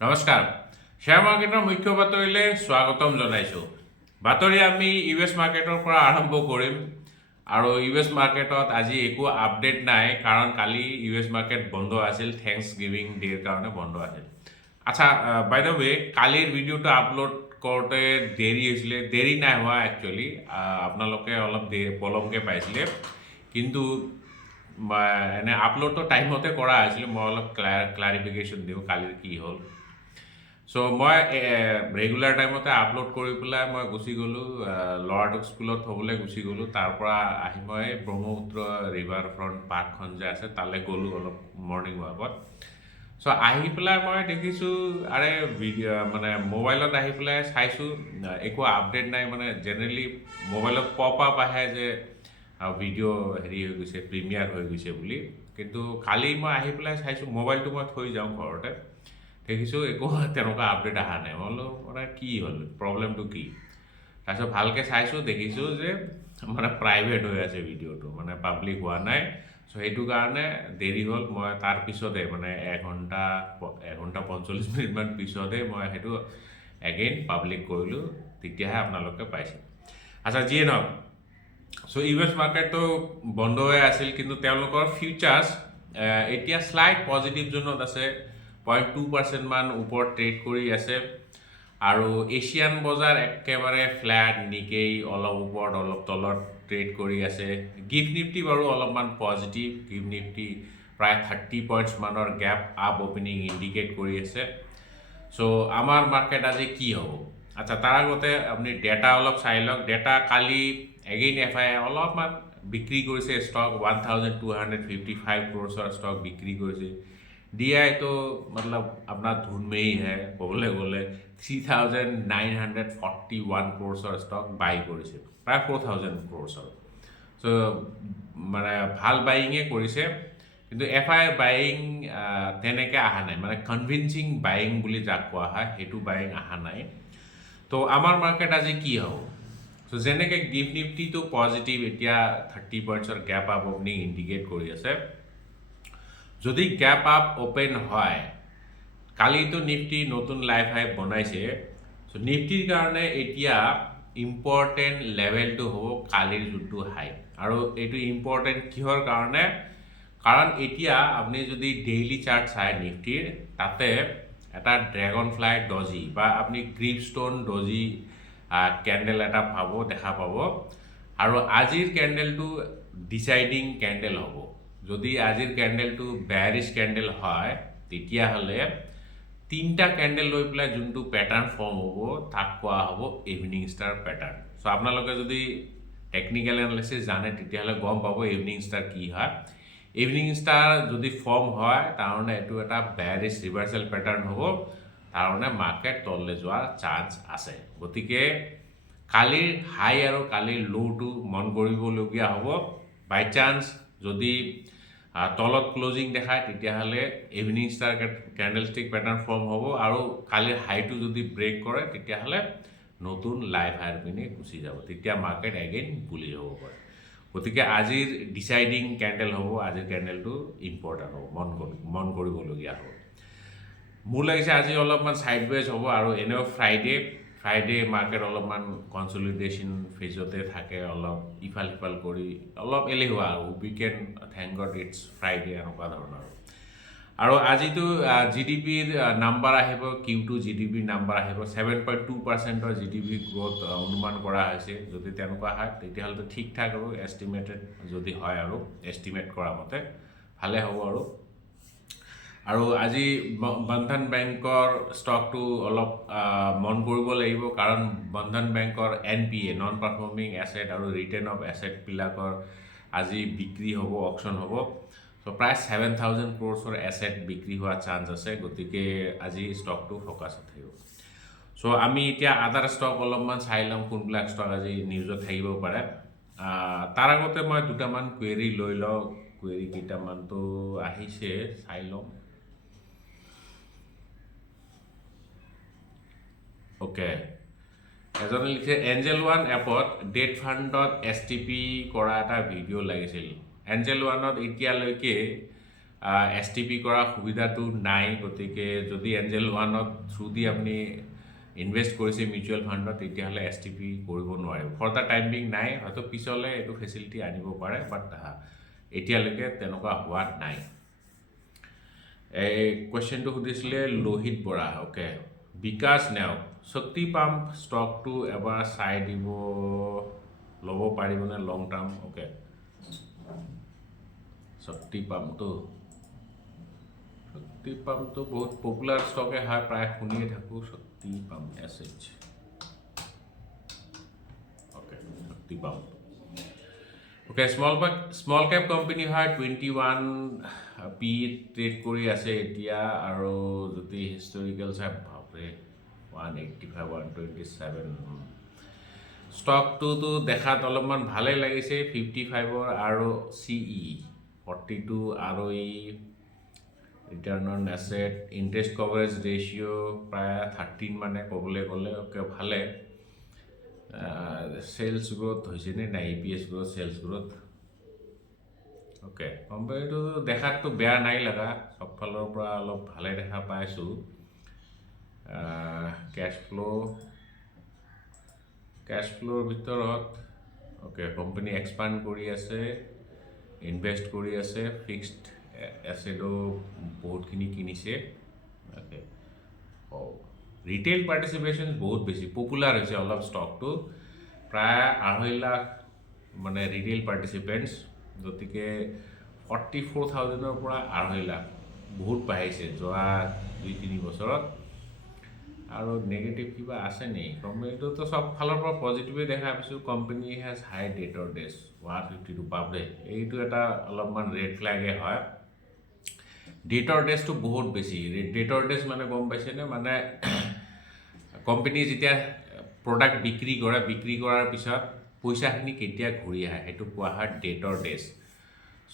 নমস্কাৰ শ্বেয়াৰ মাৰ্কেটৰ মুখ্য বাতৰিলৈ স্বাগতম জনাইছোঁ বাতৰি আমি ইউএছ মাৰ্কেটৰ পৰা আৰম্ভ কৰিম আৰু ইউএছ মাৰ্কেটত আজি একো আপডেট নাই কাৰণ কালি ইউএছ মাৰ্কেট বন্ধ আছিল থেংকস গিভিং ডেৰ কাৰণে বন্ধ আছিল আচ্ছা বাই দ্য ৱে কালিৰ ভিডিঅ'টো আপলোড কৰোঁতে দেৰি হৈছিলে দেৰি নাই হোৱা একচুৱেলি আপোনালোকে অলপ পলমকৈ পাইছিলে কিন্তু এনে আপলোডটো টাইমতে কৰা হৈছিলে মই অলপ ক্লাৰিফিকেশ্যন দিওঁ কালিৰ কি হ'ল সো মই ৰেগুলাৰ টাইমতে আপলোড কৰি পেলাই মই গুচি গ'লোঁ ল'ৰাটোক স্কুলত থ'বলৈ গুচি গ'লোঁ তাৰ পৰা আহি মই ব্ৰহ্মপুত্ৰ ৰিভাৰ ফ্ৰণ্ট পাৰ্কখন যে আছে তালৈ গ'লোঁ অলপ মৰ্ণিং ৱাকত সো আহি পেলাই মই দেখিছোঁ আৰে মানে মোবাইলত আহি পেলাই চাইছোঁ একো আপডেট নাই মানে জেনেৰেলি মোবাইলত পপ আপ আহে যে ভিডিঅ' হেৰি হৈ গৈছে প্ৰিমিয়াৰ হৈ গৈছে বুলি কিন্তু কালি মই আহি পেলাই চাইছোঁ মোবাইলটো মই থৈ যাওঁ ঘৰতে দেখিছোঁ একো তেনেকুৱা আপডেট অহা নাই মই বোলো মানে কি হ'ল প্ৰব্লেমটো কি তাৰপিছত ভালকৈ চাইছোঁ দেখিছোঁ যে মানে প্ৰাইভেট হৈ আছে ভিডিঅ'টো মানে পাব্লিক হোৱা নাই চ' সেইটো কাৰণে দেৰি হ'ল মই তাৰ পিছতে মানে এঘণ্টা 45 মিনিটমান পিছতে মই সেইটো এগেইন পাব্লিক কৰিলোঁ তেতিয়াহে আপোনালোকে পাইছে আচ্ছা যিয়ে নহওক চ' ইউএছ মাৰ্কেটটো বন্ধ হৈ আছিল কিন্তু তেওঁলোকৰ ফিউচাৰ্ছ এতিয়া শ্লাইট পজিটিভ জোনত আছে 0.2% মান ওপৰত ট্ৰেড কৰি আছে আৰু এছিয়ান বজাৰ একেবাৰে ফ্লেট নিকেই অলপ ওপৰত অলপ তলত ট্ৰেড কৰি আছে গিফ্ট নিফটি বাৰু অলপমান পজিটিভ গিফ্ট নিফটি প্ৰায় 30 পইণ্টছ মানৰ গেপ আপ অপেনিং ইণ্ডিকেট কৰি আছে চ' আমাৰ মাৰ্কেট আজি কি হ'ব আচ্ছা তাৰ আগতে আপুনি ডেটা অলপ চাই লওক ডেটা কালি এগেইন FI অলপমান বিক্ৰী কৰিছে ষ্টক 1255 ক্ৰ'ৰ্ছৰ ষ্টক বিক্ৰী কৰিছে DI तो मतलब अपना धुन में ही है बोले 3,941 ক্ৰ'ৰ্ছৰ ষ্টক বাই কৰিছে প্ৰায় 4,000 ক্ৰ'ৰ্ছৰ চ' মানে ভাল বাইঙে কৰিছে কিন্তু FI বাইং তেনেকৈ অহা নাই মানে কনভিনচিং বাইং বুলি যাক কোৱা হয় সেইটো বাইং অহা নাই তো আমাৰ মাৰ্কেট আজি কি হ'ব চ' যেনেকৈ গিফ্ট নিফটিটো পজিটিভ এতিয়া 30 পইণ্টছৰ গেপ আপ অপেনিং ইণ্ডিকেট কৰি আছে যদি গ্যাপ আপ ওপেন হয় কালিতো নিফটি নতুন লাইফ হাই বনাইছে চ' নিফটিৰ কাৰণে এতিয়া ইম্পৰ্টেণ্ট লেভেলটো হ'ব কালিৰ যোনটো হাই আৰু এইটো ইম্পৰ্টেণ্ট কিহৰ কাৰণে কাৰণ এতিয়া আপুনি যদি ডেইলি চাৰ্ট চাই নিফটিৰ তাতে এটা ড্ৰেগন ফ্লাই ডজি বা আপুনি গ্ৰীপষ্টোন ডজি কেণ্ডেল এটা পাব দেখা পাব আৰু আজিৰ কেণ্ডেলটো ডিচাইডিং কেণ্ডেল হ'ব যদি আজিৰ কেণ্ডেলটো বেয়াৰিছ কেণ্ডেল হয় তেতিয়াহ'লে তিনিটা কেণ্ডেল লৈ পেলাই যোনটো পেটাৰ্ণ ফৰ্ম হ'ব তাক কোৱা হ'ব ইভিনিং ষ্টাৰ পেটাৰ্ণ চ' আপোনালোকে যদি টেকনিকেল এনালিচিছ জানে তেতিয়াহ'লে গম পাব ইভিনিং ষ্টাৰ কি হয় ইভিনিং ষ্টাৰ যদি ফৰ্ম হয় তাৰমানে এইটো এটা বেয়াৰিছ ৰিভাৰ্চেল পেটাৰ্ণ হ'ব তাৰমানে মাৰ্কেট তললৈ যোৱাৰ চান্স আছে গতিকে কালিৰ হাই আৰু কালিৰ ল'টো মন কৰিবলগীয়া হ'ব বাই চান্স যদি তলত ক্লোজিং দেখায় তেতিয়াহ'লে evening star candlestick pattern form হ'ব আৰু কালিৰ হাইটো যদি ব্ৰেক কৰে তেতিয়াহ'লে নতুন লাইভ হাইৰ পিনে গুচি যাব তেতিয়া মাৰ্কেট এগেইন বুলিছ হ'ব পাৰে গতিকে আজিৰ ডিচাইডিং কেণ্ডেল হ'ব আজিৰ কেণ্ডেলটো ইম্পৰ্টেণ্ট হ'ব মন কৰিবলগীয়া হ'ব মোৰ লাগিছে আজি অলপমান ছাইডৱেজ হ'ব আৰু এনেও ফ্ৰাইডে মাৰ্কেট অলপমান কনচলিডেশ্যন ফেজতে থাকে অলপ ইফাল সিফাল কৰি অলপ এলেহুৱা আৰু weekend thank God it's Friday এনেকুৱা ধৰণৰ আৰু আজিতো GDPৰ নাম্বাৰ আহিব Q2 GDPৰ নাম্বাৰ আহিব 7.2%ৰ GDP গ্ৰ'থ অনুমান কৰা হৈছে যদি তেনেকুৱা হয় তেতিয়াহ'লেতো ঠিক ঠাক আৰু এষ্টিমেটেড যদি হয় আৰু এষ্টিমেট কৰা মতে ভালে হ'ব আৰু আজি বন্ধন বেংকৰ ষ্টকটো অলপ মন কৰিব লাগিব কাৰণ বন্ধন বেংকৰ NPA নন পাৰফৰ্মিং এছেট আৰু ৰিটাৰ্ণ অফ এছেটবিলাকৰ আজি বিক্ৰী হ'ব অকশ্যন হ'ব চ' প্ৰায় 7,000 ক্ৰ'ৰ্ছৰ এছেট বিক্ৰী হোৱা চান্স আছে গতিকে আজি ষ্টকটো ফ'কাছত থাকিব চ' আমি এতিয়া আদাৰ ষ্টক অলপমান চাই ল'ম কোনবিলাক ষ্টক আজি নিউজত থাকিব পাৰে তাৰ আগতে মই দুটামান কুৱেৰি লৈ লওঁ কুৱেৰি কেইটামানতো আহিছে চাই ল'ম অ'কে এজনে লিখে এঞ্জেল ওৱান এপত ডেট ফাণ্ডত STP কৰা এটা ভিডিঅ' লাগিছিল এঞ্জেল ওৱানত এতিয়ালৈকে STP কৰা সুবিধাটো নাই গতিকে যদি এঞ্জেল 1ত থ্ৰু দি আপুনি ইনভেষ্ট কৰিছে মিউচুৱেল ফাণ্ডত তেতিয়াহ'লে STP কৰিব নোৱাৰিব ফৰ দ্য টাইম বিং নাই হয়তো পিছলৈ এইটো ফেচিলিটি আনিব পাৰে বাট এতিয়ালৈকে তেনেকুৱা হোৱা নাই এই কোৱেশ্চনটো সুধিছিলে লোহিত বৰা ওকে বিকাশ নেওগ শক্তি পাম্প ষ্টকটো এবাৰ চাই দিব ল'ব পাৰিবনে লং টাৰ্ম ওকে শক্তি পাম্পটো বহুত পপুলাৰ ষ্টকে হয় প্ৰায় শুনিয়ে থাকোঁ শক্তি পাম্প SH ওকে শক্তি pump okay small cap company হয় 21 P ট্ৰেড কৰি আছে এতিয়া আৰু যদি হিষ্টৰিকেল চাই ভাবে 185 127 ষ্টকটোতো দেখাত অলপমান ভালেই লাগিছে 55ৰ আৰু CE 42 ROE return on asset interest coverage ratio' প্ৰায় 13 মানে ক'বলৈ গ'লে ওকে ভালে চেলছ গ্ৰ'থ হৈছেনে নাই EPS growth sales growth okay কোম্পানীটো দেখাততো বেয়া নাই লগা চব ফালৰ পৰা অলপ ভালে দেখা পাইছোঁ কেছ ফ্ল'ৰ ভিতৰত ওকে কোম্পানী এক্সপাণ্ড কৰি আছে ইনভেষ্ট কৰি আছে ফিক্সড এছেডো বহুতখিনি কিনিছে ওকে ৰিটেইল পাৰ্টিচিপেশ্যন বহুত বেছি পপুলাৰ হৈছে অলপ ষ্টকটো প্ৰায় 2.5 লাখ মানে ৰিটেইল পাৰ্টিচিপেণ্টছ গতিকে 44,000ৰ পৰা 2.5 লাখ বহুত বাঢ়িছে যোৱা 2-3 বছৰত আৰু নেগেটিভ কিবা আছে নেকি কোম্পানীটোতো চব ফালৰ পৰা পজিটিভে দেখা পাইছোঁ কোম্পানী হেজ হাই ডেটৰ ডেজ 152 পাবলে এইটো এটা অলপমান ৰেড ফ্লেগে হয় ডেটৰ ডেজটো বহুত বেছি ডেটৰ ডেজ মানে গম পাইছেনে মানে কোম্পানী যেতিয়া প্ৰডাক্ট বিক্ৰী কৰাৰ পিছত পইচাখিনি কেতিয়া ঘূৰি আহে সেইটো কোৱা হয় ডেটৰ ডেজ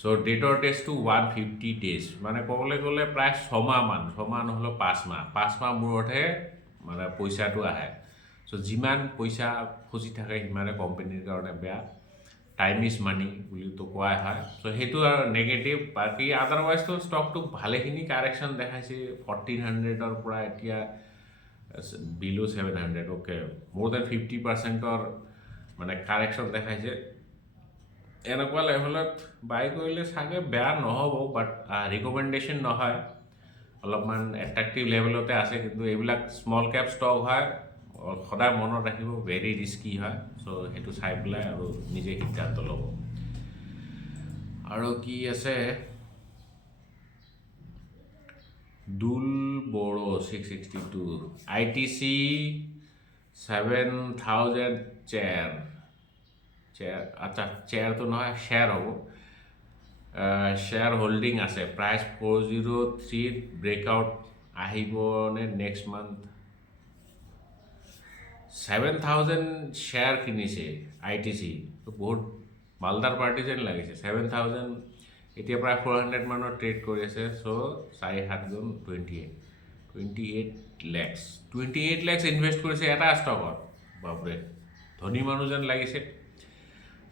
চ' ডেটৰ ডেজটো 150 ডেজ মানে ক'বলৈ গ'লে প্ৰায় 6 মাহ নহ'লেও 5 মাহ মূৰতহে মানে পইচাটো আহে চ' যিমান পইচা ফচি থাকে সিমানে কোম্পানীৰ কাৰণে বেয়া টাইম ইজ মানি বুলিতো কোৱা হয় চ' সেইটো আৰু নেগেটিভ বাকী আদাৰৱাইজটো ষ্টকটো ভালেখিনি কাৰেকশ্যন দেখাইছে 1400ৰ পৰা এতিয়া বিল' 700 ওকে মোৰ দেন 50%ৰ মানে কাৰেকশ্যন দেখাইছে এনেকুৱা লেভেলত বাই কৰিলে চাগে বেয়া নহ'ব বাট ৰিকমেণ্ডেশ্যন নহয় অলপমান এট্ৰেক্টিভ লেভেলতে আছে কিন্তু এইবিলাক স্মল কেপ ষ্টক হয় সদায় মনত ৰাখিব ভেৰি ৰিস্কি হয় চ' সেইটো চাই পেলাই আৰু নিজে সিদ্ধান্ত ল'ব আৰু কি আছে দুল বড়ো 662 ITC 7,000 চেয়াৰ আচ্ছা চেয়াৰটো নহয় শ্বেয়াৰ হ'ব শ্বেয়াৰ হোল্ডিং আছে প্ৰাইচ 403 ব্ৰেকআউট আহিবনে নেক্সট মান্থ 7,000 শ্বেয়াৰ কিনিছে ITC বহুত মালদাৰ পাৰ্টি যেন লাগিছে 7,000 এতিয়া প্ৰায় 400 মানৰ ট্ৰেড কৰি আছে চ' 4-7 গুণ 28 lakhs ইনভেষ্ট কৰিছে এটা ষ্টকত বাপৰে ধনী মানুহ যেন লাগিছে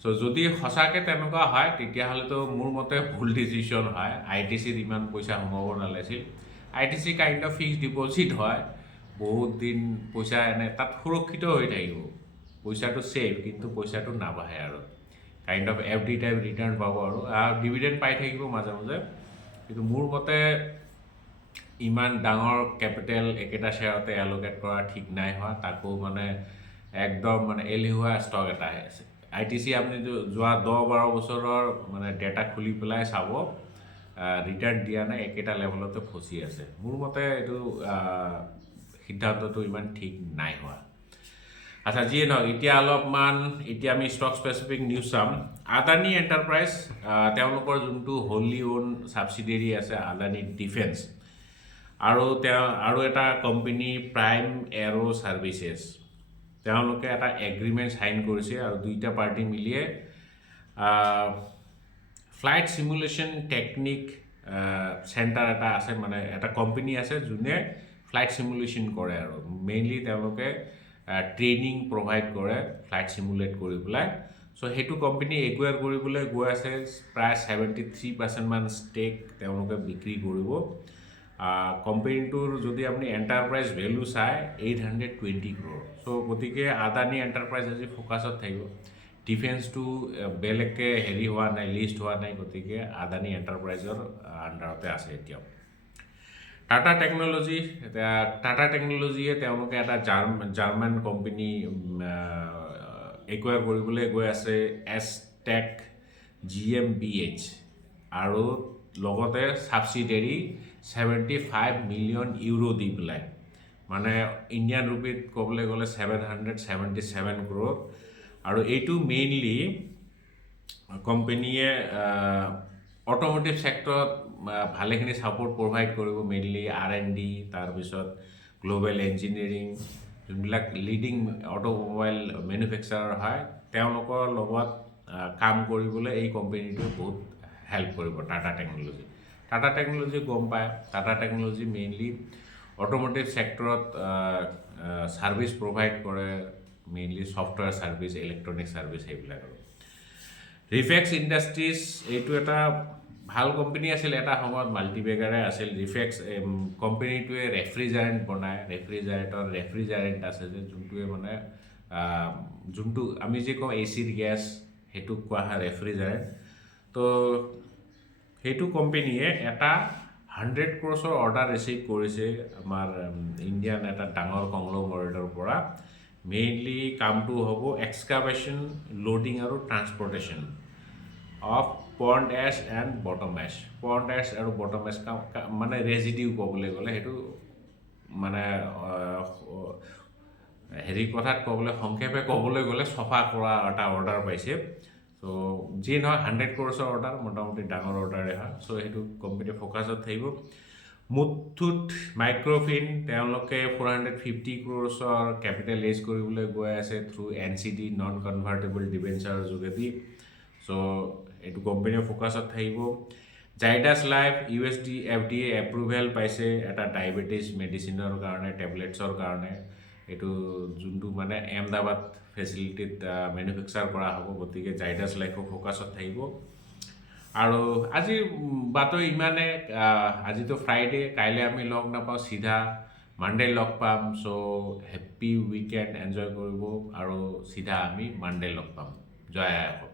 চ' যদি সঁচাকৈ তেনেকুৱা হয় তেতিয়াহ'লেতো মোৰ মতে ভুল ডিচিশ্যন হয় ITCত ইমান পইচা সোমাব নালাগিছিল ITC kind of fixed deposit হয় বহুত দিন পইচা এনে তাত সুৰক্ষিত হৈ থাকিব পইচাটো ছেফ কিন্তু পইচাটো নাবাঢ়ে আৰু kind of FD type return পাব আৰু ডিভিডেণ্ড পাই থাকিব মাজে মাজে কিন্তু মোৰ মতে ইমান ডাঙৰ কেপিটেল একেটা শ্বেয়াৰতে এল'কেট কৰা ঠিক নাই হোৱা তাকো মানে একদম মানে এলেহুৱা ষ্টক এটা আছে ITC আপুনি যোৱা 10-12 বছৰৰ মানে ডেটা খুলি পেলাই চাব ৰিটাৰ্ণ দিয়া নাই একেটা লেভেলতে ফচি আছে মোৰ মতে এইটো সিদ্ধান্তটো ইমান ঠিক নাই হোৱা আচ্ছা যিয়ে নহওক এতিয়া আমি ষ্টক স্পেচিফিক নিউজ চাম আদানী এণ্টাৰপ্ৰাইজ তেওঁলোকৰ যোনটো হোলি অ'ন ছাবচিডিয়াৰী আছে আদানী ডিফেন্স আৰু এটা কোম্পানী প্ৰাইম এৰো ছাৰ্ভিচেছ তেওঁলোকে এটা এগ্ৰিমেণ্ট চাইন কৰিছে আৰু দুইটা পাৰ্টি মিলিয়ে ফ্লাইট চিমুলেশ্যন টেকনিক চেণ্টাৰ এটা আছে মানে এটা কোম্পানী আছে যোনে ফ্লাইট চিমুলেশ্যন কৰে আৰু মেইনলি তেওঁলোকে ট্ৰেইনিং প্ৰভাইড কৰে ফ্লাইট চিমুলেট কৰি পেলাই সো সেইটো কোম্পানী একুয়াৰ কৰিবলৈ গৈ আছে প্ৰায় 73% মান ষ্টেক তেওঁলোকে বিক্ৰী কৰিব কোম্পানীটোৰ যদি আপুনি এণ্টাৰপ্ৰাইজ ভেলু চাই 820 crore সো গতিকে আদানী এণ্টাৰপ্ৰাইজ আজি ফ'কাছত থাকিব ডিফেন্সটো বেলেগকৈ হেৰি হোৱা নাই লিষ্ট হোৱা নাই গতিকে আদানী এণ্টাৰপ্ৰাইজৰ আণ্ডাৰতে আছে এতিয়াও টাটা টেকন'লজিয়ে তেওঁলোকে এটা জাৰ্মান কোম্পানী একুয়াৰ কৰিবলৈ গৈ আছে এছটেক GmbH আৰু লগতে ছাবচিডেৰী 75 মিলিয়ন ইউৰো দি পেলাই মানে ইণ্ডিয়ান ৰুপিত ক'বলৈ গ'লে 777 crore আৰু এইটো মেইনলি কোম্পানীয়ে অটোমোটিভ ছেক্টৰত ভালেখিনি ছাপোৰ্ট প্ৰভাইড কৰিব মেইনলি R&D তাৰপিছত গ্ল'বেল ইঞ্জিনিয়াৰিং যোনবিলাক লিডিং অটোমোবাইল মেনুফেকচাৰাৰ হয় তেওঁলোকৰ লগত কাম কৰিবলৈ এই কোম্পানীটোৱে বহুত হেল্প কৰিব টাটা টেকন'লজি গম পায় টাটা টেকন'লজি মেইনলি অটোমোটিভ ছেক্টৰত ছাৰ্ভিচ প্ৰভাইড কৰে mainly software service electronic service সেইবিলাক আৰু ৰিফেক্স ইণ্ডাষ্ট্ৰিজ এইটো এটা ভাল কোম্পানী আছিল এটা সময়ত মাল্টিবেগাৰে আছিল ৰিফেক্স কোম্পানীটোৱে ৰেফ্ৰিজাৰেণ্ট বনায় ৰেফ্ৰিজাৰেণ্ট আছে যে যোনটোৱে মানে যোনটো আমি যে কওঁ এচিৰ গেছ সেইটোক কোৱা হয় ৰেফ্ৰিজাৰেণ্ট তো সেইটো কোম্পানীয়ে এটা 100 crore অৰ্ডাৰ ৰিচিভ কৰিছে আমাৰ ইণ্ডিয়ান এটা ডাঙৰ কংগ্ল'মাৰেটৰ পৰা মেইনলি কামটো হ'ব এক্সকাভেশ্যন লোডিং আৰু transportation of pond ash and bottom ash আৰু বটম এছ মানে ৰেজিডিউ ক'বলৈ গ'লে সেইটো মানে হেৰি কথাত ক'বলৈ সংক্ষেপে ক'বলৈ গ'লে চফা কৰা এটা অৰ্ডাৰ পাইছে চ' যি নহয় 100 crore অৰ্ডাৰ মোটামুটি ডাঙৰ অৰ্ডাৰে হয় চ' সেইটো কোম্পানী ফ'কাছত থাকিব মুথুত মাইক্ৰ'ফিন তেওঁলোকে 450 crore কেপিটেল ৰেইজ কৰিবলৈ গৈ আছে থ্ৰু NCD নন কনভাৰ্টেবল ডিবেঞ্চাৰৰ যোগেদি চ' এইটো কোম্পানীৰ ফ'কাছত থাকিব জাইডাছ লাইফ FDA এপ্ৰুভেল পাইছে এটা ডায়েবেটিছ মেডিচিনৰ কাৰণে টেবলেটছৰ কাৰণে এইটো যোনটো মানে আহমেদাবাদ ফেচিলিটিত মেনুফেকচাৰ কৰা হ'ব গতিকে জাইডাছ লাইফৰ ফ'কাছত থাকিব আৰু আজি বাতৰি ইমানে আজিতো ফ্ৰাইডে কাইলৈ আমি লগ নাপাওঁ চিধা মানডে লগ পাম চ' হেপ্পী উইকেণ্ড এনজয় কৰিব আৰু চিধা আমি মানডে লগ পাম জয় আই অসম